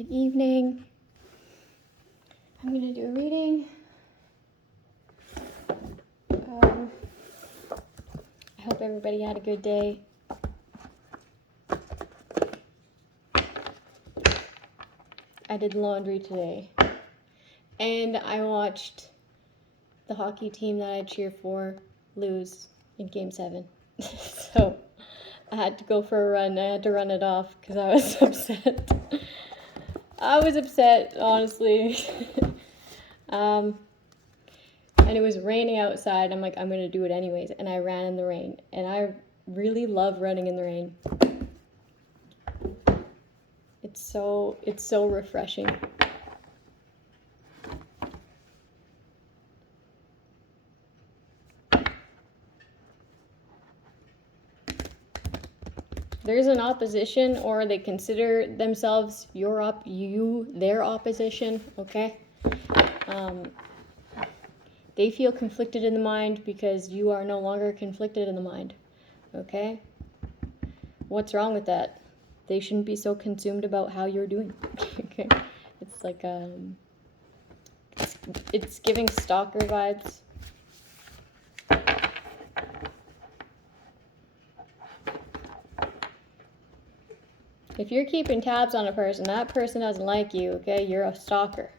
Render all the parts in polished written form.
Good evening. I'm going to do a reading. I hope everybody had a good day. I did laundry today. And I watched the hockey team that I cheer for lose in Game 7. So I had to go for a run. I had to run it off because I was upset. I was upset, honestly. And it was raining outside. I'm like, I'm going to do it anyways. And I ran in the rain. And I really love running in the rain. It's so refreshing. There's an opposition, or they consider themselves their opposition, okay? They feel conflicted in the mind because you are no longer conflicted in the mind, okay? What's wrong with that? They shouldn't be so consumed about how you're doing, okay? It's like, it's giving stalker vibes. If you're keeping tabs on a person, that person doesn't like you, okay? You're a stalker.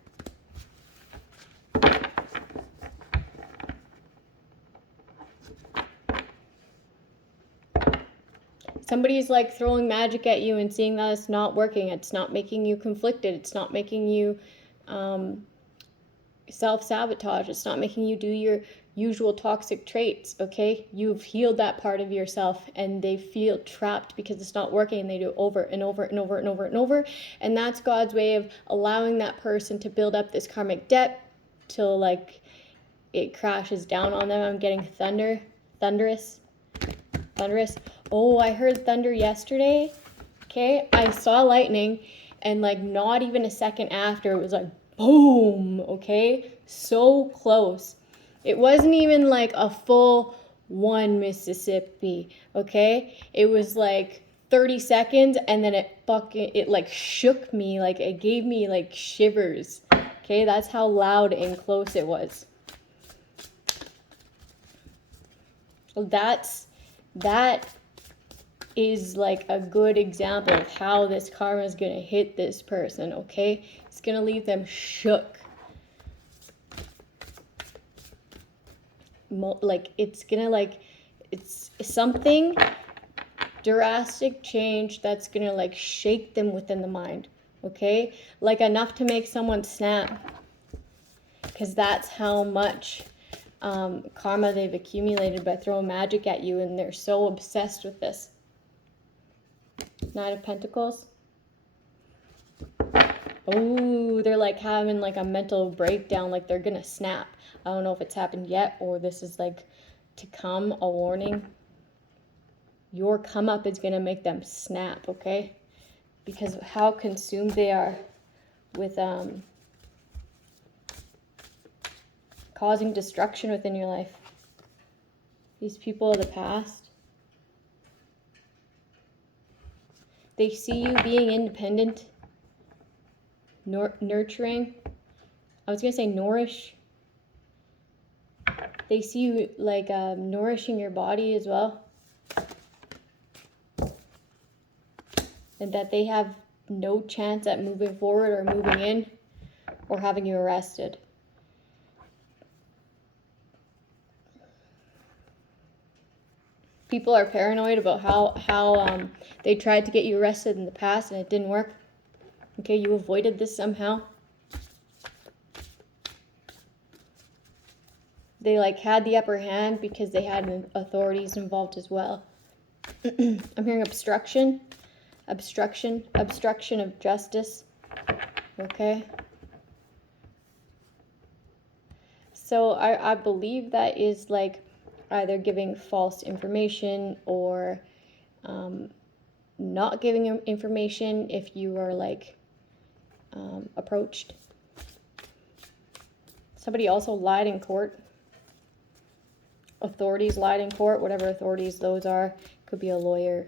Somebody's like throwing magic at you and seeing that it's not working. It's not making you conflicted. It's not making you self-sabotage. It's not making you do your usual toxic traits, okay? You've healed that part of yourself and they feel trapped because it's not working, and they do it over and over and over and over and over. And that's God's way of allowing that person to build up this karmic debt till like it crashes down on them. I'm getting thunderous. Oh, I heard thunder yesterday. Okay, I saw lightning, and like not even a second after, it was like boom. Okay, so close. It wasn't even like a full one Mississippi. Okay, it was like 30 seconds, and then it like shook me, like it gave me like shivers. Okay, that's how loud and close it was. That is like a good example of how this karma is going to hit this person, okay? It's going to leave them shook. Like, it's going to like, it's something drastic change that's going to like shake them within the mind, okay? Like enough to make someone snap. Because that's how much karma they've accumulated by throwing magic at you, and they're so obsessed with this. Knight of Pentacles. Oh, they're like having like a mental breakdown, like they're gonna snap. I don't know if it's happened yet or this is like to come, a warning. Your come up is gonna make them snap, okay? Because of how consumed they are with causing destruction within your life. These people of the past. They see you being independent, nurturing. I was going to say nourish. They see you like nourishing your body as well. And that they have no chance at moving forward or moving in or having you arrested. People are paranoid about how they tried to get you arrested in the past and it didn't work. Okay, you avoided this somehow. They like had the upper hand because they had authorities involved as well. I'm hearing obstruction of justice. Okay. So I believe that is like either giving false information or not giving information if you are like approached. Somebody also lied in court. Authorities lied in court, whatever authorities those are. Could be a lawyer,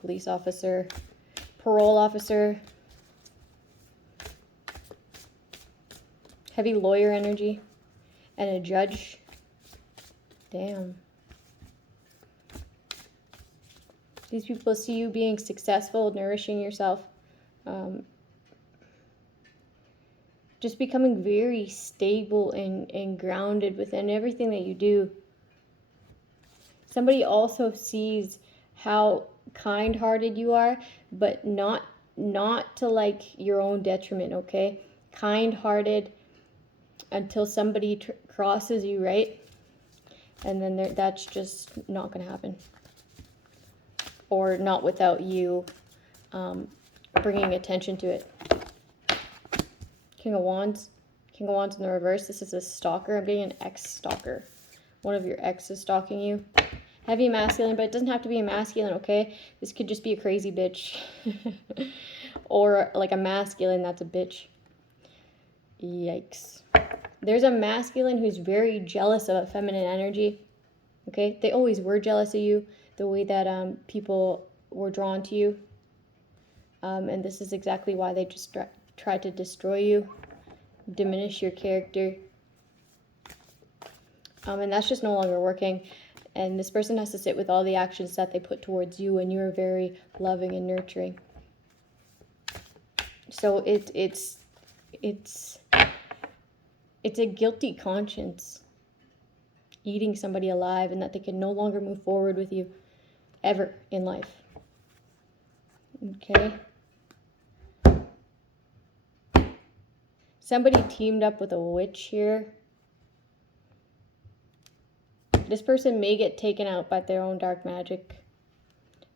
police officer, parole officer. Heavy lawyer energy. And a judge. Damn. These people see you being successful, nourishing yourself. Just becoming very stable and grounded within everything that you do. Somebody also sees how kind-hearted you are, but not to like your own detriment, okay? Kind-hearted until somebody crosses you, right? And then that's just not going to happen. Or not without you bringing attention to it. King of Wands. King of Wands in the reverse. This is a stalker. I'm getting an ex-stalker. One of your exes stalking you. Heavy masculine, but it doesn't have to be a masculine, okay? This could just be a crazy bitch. Or like a masculine that's a bitch. Yikes. There's a masculine who's very jealous of a feminine energy. Okay? They always were jealous of you. The way that people were drawn to you. And this is exactly why they just try to destroy you. Diminish your character. And that's just no longer working. And this person has to sit with all the actions that they put towards you, and you're very loving and nurturing. So it's a guilty conscience eating somebody alive, and that they can no longer move forward with you ever in life. Okay. Somebody teamed up with a witch here. This person may get taken out by their own dark magic.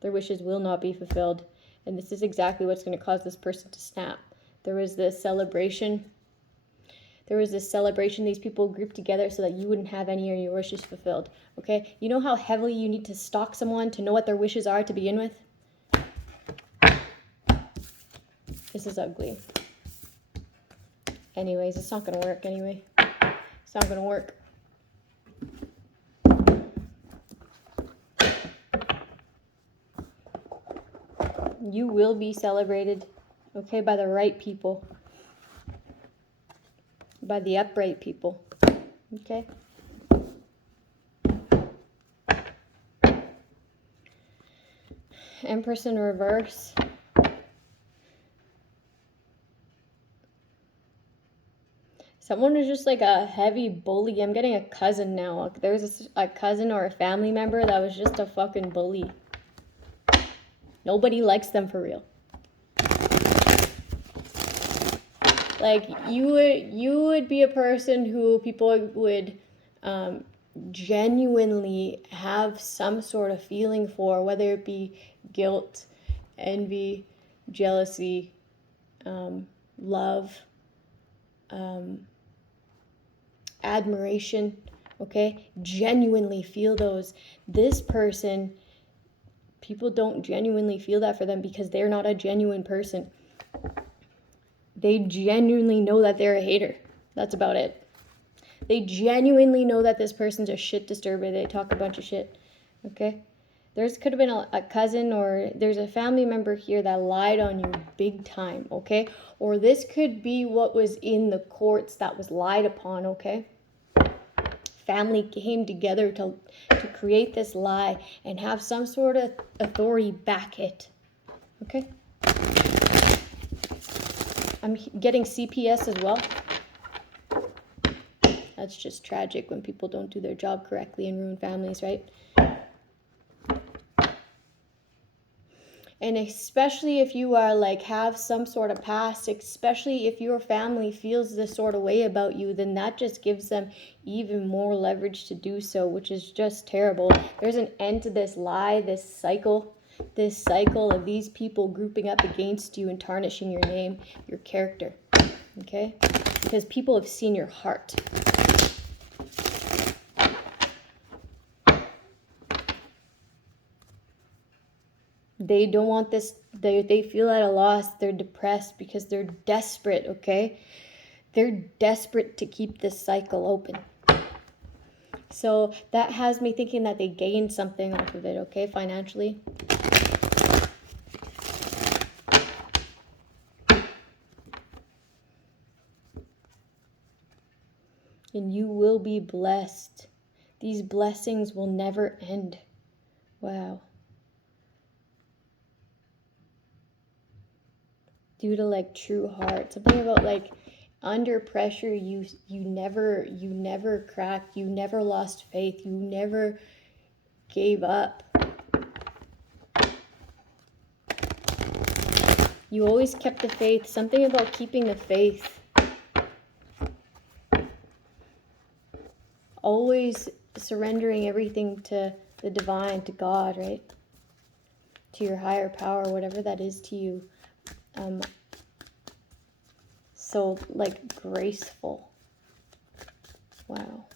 Their wishes will not be fulfilled. And this is exactly what's going to cause this person to snap. There was this celebration. These people grouped together so that you wouldn't have any of your wishes fulfilled. Okay? You know how heavily you need to stalk someone to know what their wishes are to begin with? This is ugly. Anyways, it's not going to work anyway. It's not going to work. You will be celebrated, okay, by the right people. By the upright people, okay? Empress in reverse. Someone is just like a heavy bully. I'm getting a cousin now. There's a cousin or a family member that was just a fucking bully. Nobody likes them for real. Like, you would be a person who people would genuinely have some sort of feeling for, whether it be guilt, envy, jealousy, love, admiration, okay? Genuinely feel those. This person, people don't genuinely feel that for them because they're not a genuine person. They genuinely know that they're a hater. That's about it. They genuinely know that this person's a shit disturber. They talk a bunch of shit. Okay? Could have been a cousin, or there's a family member here that lied on you big time. Okay? Or this could be what was in the courts that was lied upon. Okay? Family came together to create this lie and have some sort of authority back it. Okay? I'm getting CPS as well. That's just tragic when people don't do their job correctly and ruin families, right? And especially if you are like have some sort of past, especially if your family feels this sort of way about you, then that just gives them even more leverage to do so, which is just terrible. There's an end to this lie, this cycle of these people grouping up against you and tarnishing your name, your character, okay? Because people have seen your heart. They don't want this, they feel at a loss, they're depressed because they're desperate, okay? They're desperate to keep this cycle open. So that has me thinking that they gained something off of it, okay, financially. And you will be blessed. These blessings will never end. Wow. Due to like true heart. Something about like under pressure, you never cracked, you never lost faith, you never gave up. You always kept the faith. Something about keeping the faith. Always surrendering everything to the divine, to God, right? To your higher power, whatever that is to you. So like graceful. Wow.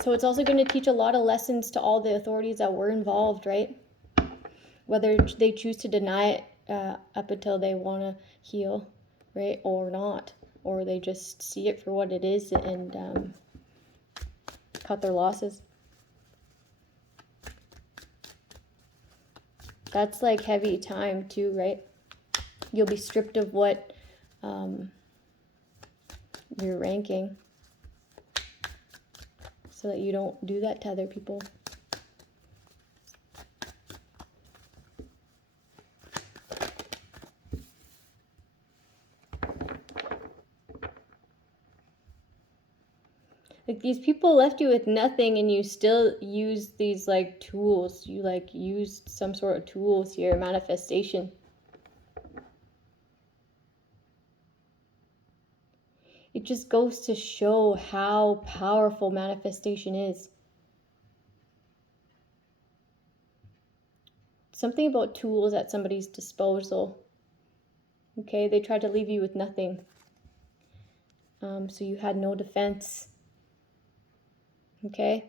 So it's also going to teach a lot of lessons to all the authorities that were involved, right? Whether they choose to deny it up until they want to heal, right? Or not. Or they just see it for what it is and cut their losses. That's like heavy time too, right? You'll be stripped of what you're ranking so that you don't do that to other people. Like these people left you with nothing and you still use these like tools. You like used some sort of tools here, manifestation. It just goes to show how powerful manifestation is. Something about tools at somebody's disposal. Okay, they tried to leave you with nothing. So you had no defense. Okay,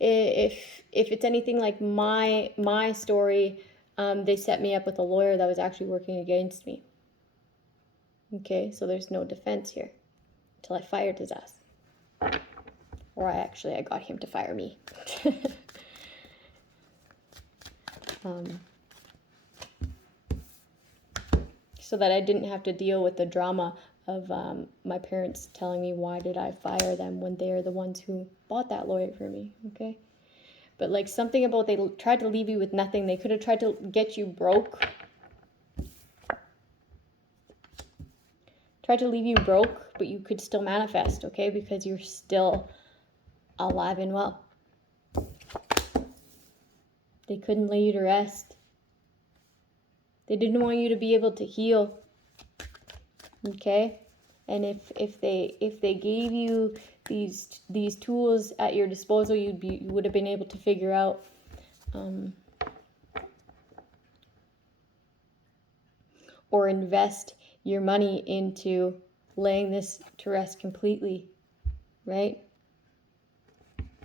if it's anything like my story, they set me up with a lawyer that was actually working against me. Okay, so there's no defense here until I fired his ass, or I got him to fire me. So that I didn't have to deal with the drama of my parents telling me why did I fire them when they're the ones who bought that lawyer for me, okay? But like something about they tried to leave you with nothing. They could have tried to get you broke. Tried to leave you broke, but you could still manifest, okay? Because you're still alive and well. They couldn't lay you to rest. They didn't want you to be able to heal. Okay? And if they gave you these tools at your disposal, you would have been able to figure out or invest your money into laying this to rest completely, right?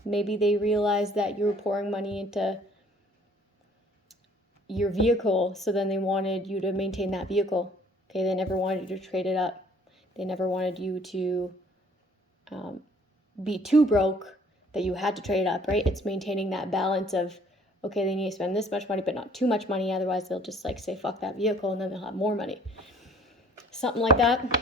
Maybe they realized that you were pouring money into your vehicle, so then they wanted you to maintain that vehicle. Okay, they never wanted you to trade it up. They never wanted you to be too broke that you had to trade it up, right? It's maintaining that balance of, okay, they need to spend this much money, but not too much money. Otherwise, they'll just like say, fuck that vehicle, and then they'll have more money. Something like that.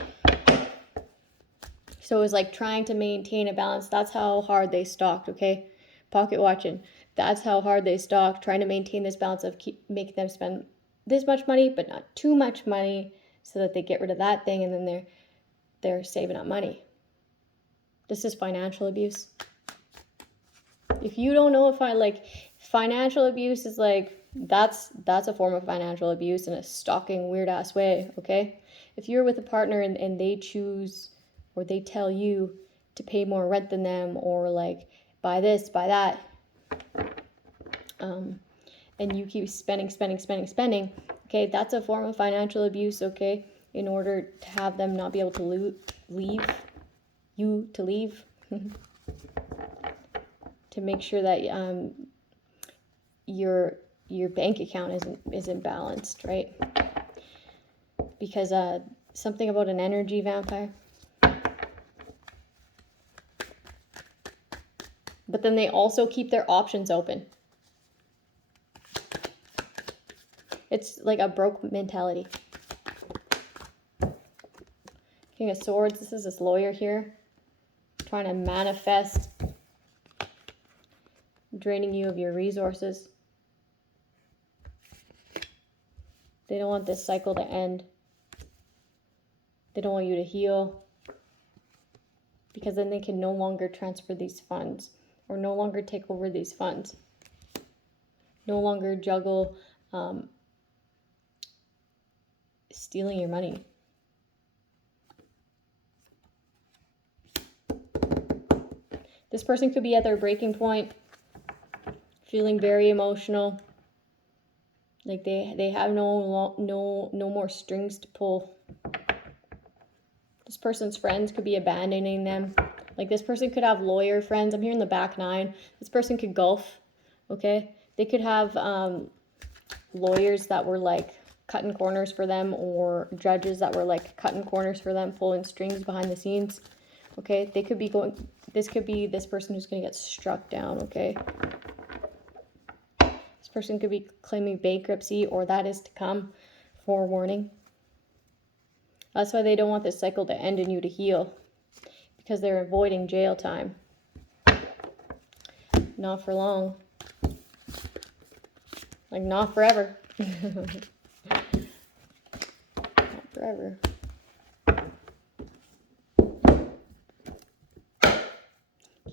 So it was like trying to maintain a balance. That's how hard they stalked, okay? Pocket watching. That's how hard they stalked, trying to maintain this balance of making them spend this much money, but not too much money, so that they get rid of that thing, and then they're saving up money. This is financial abuse. If you don't know financial abuse is like, that's a form of financial abuse in a stalking, weird ass way, okay? If you're with a partner and they choose or they tell you to pay more rent than them, or like buy this, buy that, and you keep spending, okay, that's a form of financial abuse, okay? In order to have them not be able to leave, to make sure that your bank account isn't balanced, right? Because something about an energy vampire. But then they also keep their options open. It's like a broke mentality. King of Swords, this is this lawyer here trying to manifest, draining you of your resources. They don't want this cycle to end. They don't want you to heal, because then they can no longer transfer these funds or no longer take over these funds. No longer juggle stealing your money. This person could be at their breaking point, feeling very emotional. Like they have no more strings to pull. This person's friends could be abandoning them. Like this person could have lawyer friends. I'm hearing the back nine. This person could golf, okay? They could have lawyers that were like cutting corners for them, or judges that were like cutting corners for them, pulling strings behind the scenes, okay? They could be going, this could be this person who's going to get struck down, okay? This person could be claiming bankruptcy, or that is to come, forewarning. That's why they don't want this cycle to end and you to heal, because they're avoiding jail time. Not for long. Like, not forever. Not forever.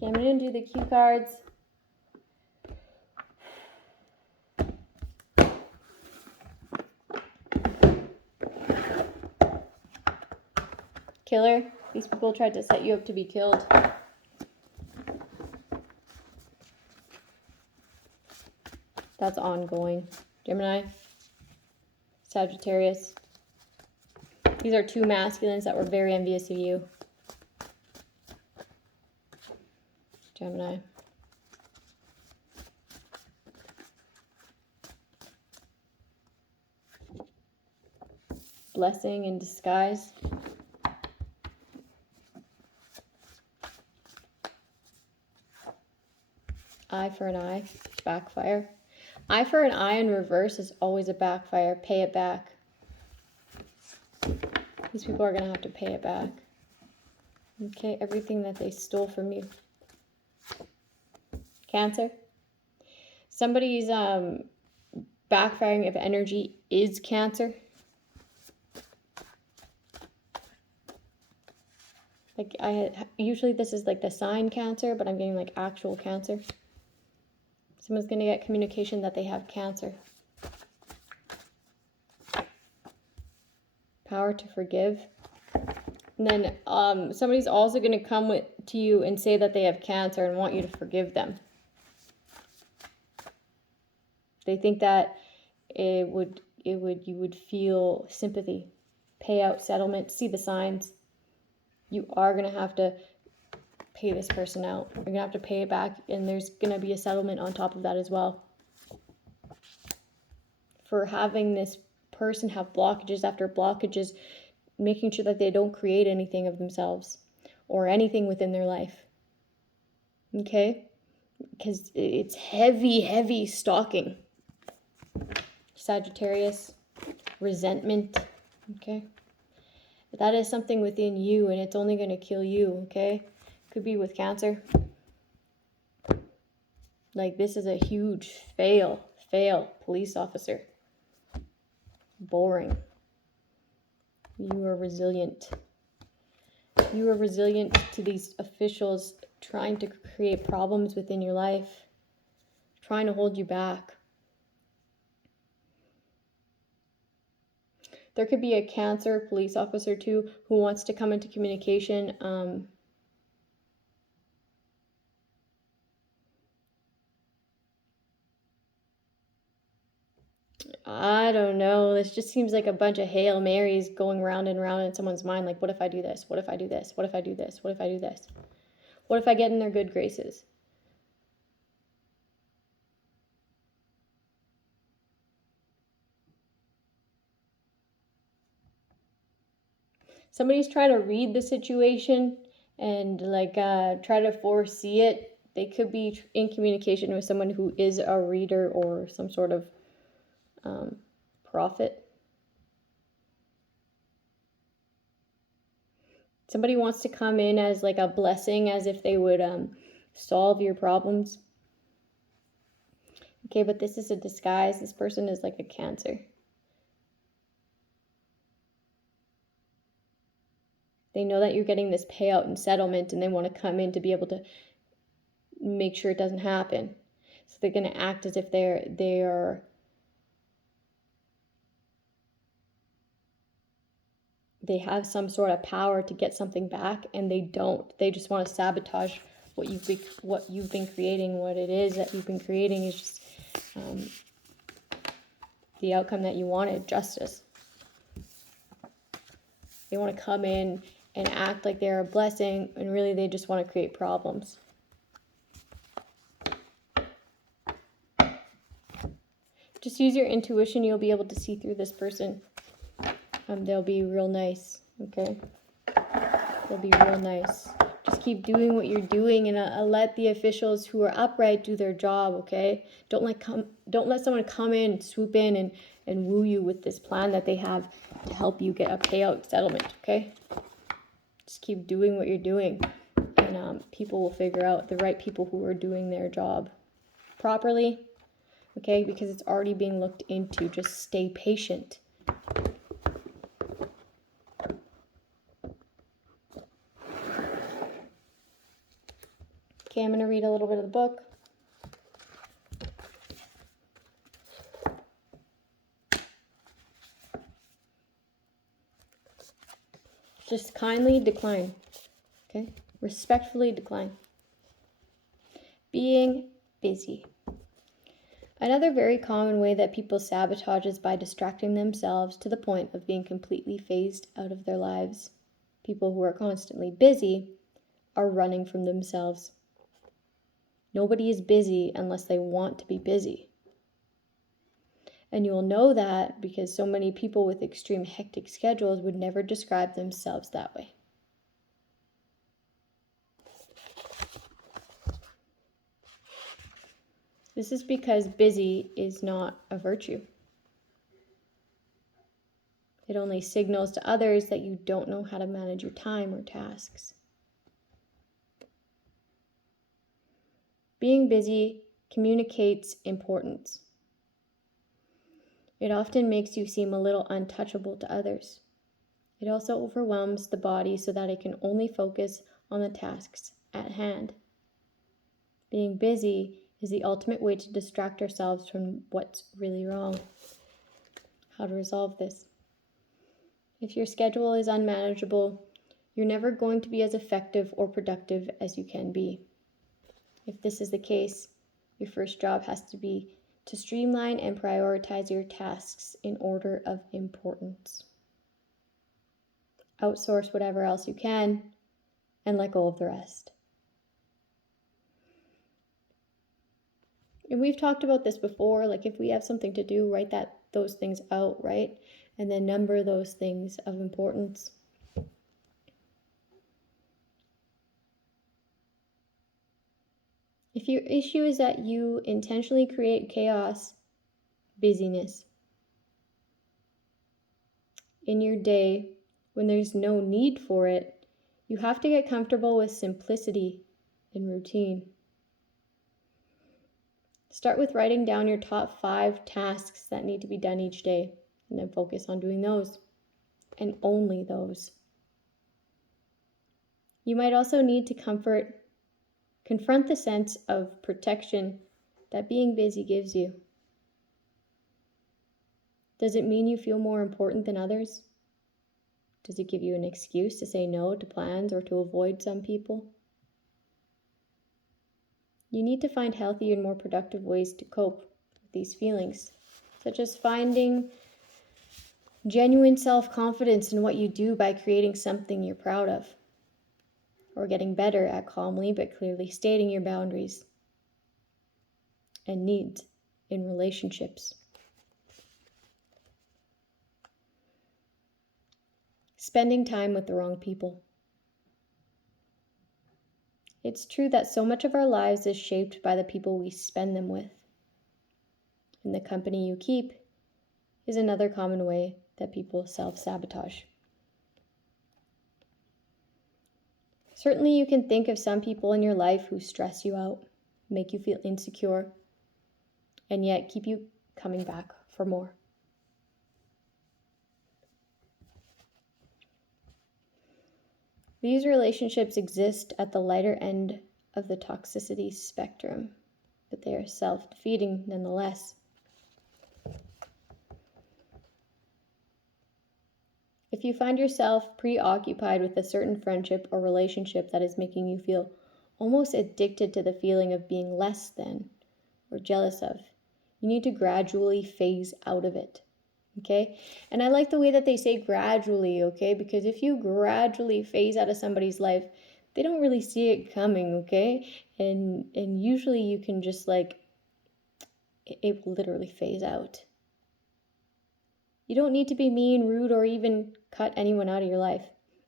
Okay, I'm going to do the cue cards. Killer. These people tried to set you up to be killed. That's ongoing. Gemini. Sagittarius. These are two masculines that were very envious of you. Gemini. Blessing in disguise. Eye for an eye. Backfire. Eye for an eye in reverse is always a backfire. Pay it back. These people are going to have to pay it back. Okay, everything that they stole from you. Cancer. Somebody's backfiring of energy is Cancer. Like usually this is like the sign Cancer, but I'm getting like actual Cancer. Someone's going to get communication that they have Cancer. Power to forgive. And then somebody's also going to come to you and say that they have Cancer and want you to forgive them. They think that you would feel sympathy, payout, settlement, see the signs. You are going to have to pay this person out. You're going to have to pay it back, and there's going to be a settlement on top of that as well. For having this person have blockages after blockages, making sure that they don't create anything of themselves or anything within their life. Okay? Because it's heavy, heavy stalking. Sagittarius, resentment. Okay? But that is something within you, and it's only going to kill you. Okay? Could be with Cancer. Like, this is a huge fail police officer. Boring. You are resilient. You are resilient to these officials trying to create problems within your life, trying to hold you back. There could be a Cancer police officer too who wants to come into communication. I don't know. This just seems like a bunch of Hail Marys going round and round in someone's mind. Like, what if I do this? What if I do this? What if I do this? What if I do this? What if I get in their good graces? Somebody's trying to read the situation and like try to foresee it. They could be in communication with someone who is a reader or some sort of prophet. Somebody wants to come in as like a blessing, as if they would solve your problems. Okay, but this is a disguise. This person is like a Cancer. They know that you're getting this payout and settlement, and they want to come in to be able to make sure it doesn't happen. So they're going to act as if they have some sort of power to get something back, and they don't. They just want to sabotage what you've been creating. What it is that you've been creating is just the outcome that you wanted, justice. They want to come in and act like they're a blessing, and really they just want to create problems. Just use your intuition. You'll be able to see through this person. They'll be real nice, okay? They'll be real nice. Just keep doing what you're doing, and let the officials who are upright do their job, okay? Don't let someone come in, swoop in, and woo you with this plan that they have to help you get a payout settlement, okay? Just keep doing what you're doing, and people will figure out, the right people who are doing their job properly, okay? Because it's already being looked into. Just stay patient. Okay, I'm going to read a little bit of the book. Just kindly decline, okay? Respectfully decline. Being busy. Another very common way that people sabotage is by distracting themselves to the point of being completely phased out of their lives. People who are constantly busy are running from themselves. Nobody is busy unless they want to be busy. And you will know that because so many people with extreme hectic schedules would never describe themselves that way. This is because busy is not a virtue. It only signals to others that you don't know how to manage your time or tasks. Being busy communicates importance. It often makes you seem a little untouchable to others. It also overwhelms the body so that it can only focus on the tasks at hand. Being busy is the ultimate way to distract ourselves from what's really wrong. How to resolve this? If your schedule is unmanageable, you're never going to be as effective or productive as you can be. If this is the case, your first job has to be to streamline and prioritize your tasks in order of importance. Outsource whatever else you can and let go of the rest. And we've talked about this before, like if we have something to do, write those things out, right? And then number those things of importance. If your issue is that you intentionally create chaos, busyness in your day when there's no need for it, you have to get comfortable with simplicity and routine. Start with writing down your top 5 tasks that need to be done each day, and then focus on doing those, and only those. You might also need to confront the sense of protection that being busy gives you. Does it mean you feel more important than others? Does it give you an excuse to say no to plans or to avoid some people? You need to find healthier and more productive ways to cope with these feelings, such as finding genuine self-confidence in what you do by creating something you're proud of, or getting better at calmly but clearly stating your boundaries and needs in relationships. Spending time with the wrong people. It's true that so much of our lives is shaped by the people we spend them with. And the company you keep is another common way that people self-sabotage. Certainly you can think of some people in your life who stress you out, make you feel insecure, and yet keep you coming back for more. These relationships exist at the lighter end of the toxicity spectrum, but they are self-defeating nonetheless. If you find yourself preoccupied with a certain friendship or relationship that is making you feel almost addicted to the feeling of being less than or jealous of, you need to gradually phase out of it. Okay? And I like the way that they say gradually, okay? Because if you gradually phase out of somebody's life, they don't really see it coming, okay? And usually you can just like, it will literally phase out. You don't need to be mean, rude, or even cut anyone out of your life,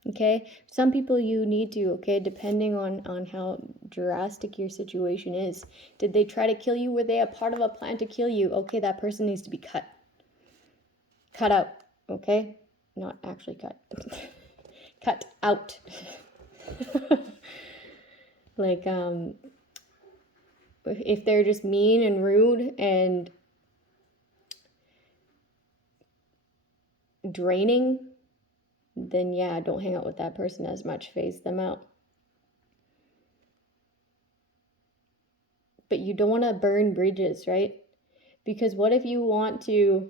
okay? Some people you need to, okay, depending on how drastic your situation is. Did they try to kill you? Were they a part of a plan to kill you? Okay, that person needs to be cut out, okay? Not actually cut. Cut out. Like, if they're just mean and rude and draining, then yeah, don't hang out with that person as much. Phase them out. But you don't want to burn bridges, right? Because what if you want to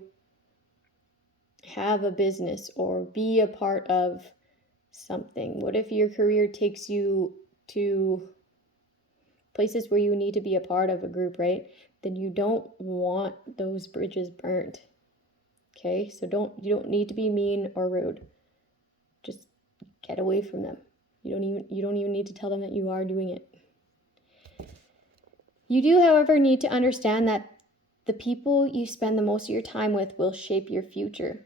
have a business or be a part of something? What if your career takes you to places where you need to be a part of a group, right? Then you don't want those bridges burnt. Okay? So you don't need to be mean or rude. Just get away from them. You don't even need to tell them that you are doing it. You do, however, need to understand that the people you spend the most of your time with will shape your future.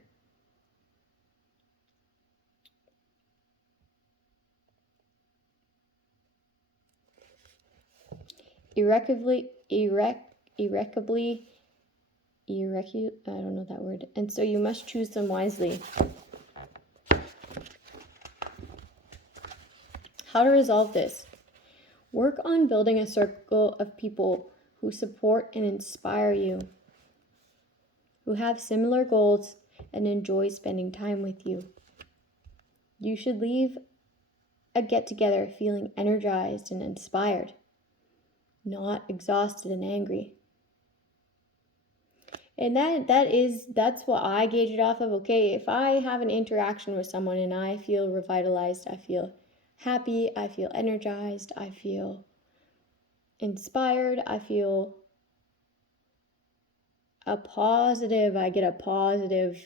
I don't know that word. And so you must choose them wisely. How to resolve this? Work on building a circle of people who support and inspire you, who have similar goals and enjoy spending time with you. You should leave a get-together feeling energized and inspired, not exhausted and angry. And that's what I gauge it off of. Okay, if I have an interaction with someone and I feel revitalized, I feel happy, I feel energized, I feel inspired, I feel I get a positive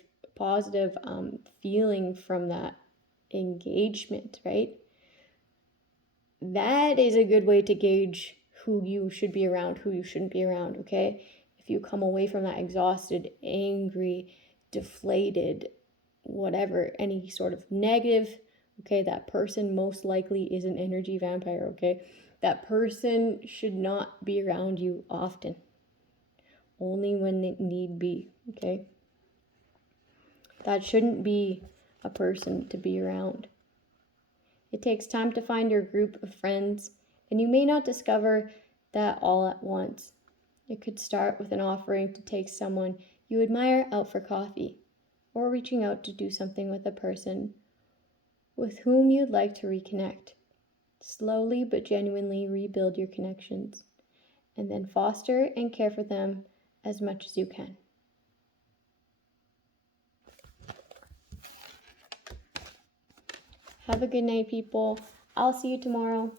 feeling from that engagement, right? That is a good way to gauge who you should be around, who you shouldn't be around, okay? If you come away from that exhausted, angry, deflated, whatever, any sort of negative, okay, that person most likely is an energy vampire, okay? That person should not be around you often. Only when it need be, okay? That shouldn't be a person to be around. It takes time to find your group of friends, and you may not discover that all at once. It could start with an offering to take someone you admire out for coffee, or reaching out to do something with a person with whom you'd like to reconnect. Slowly but genuinely rebuild your connections, and then foster and care for them as much as you can. Have a good night, people. I'll see you tomorrow.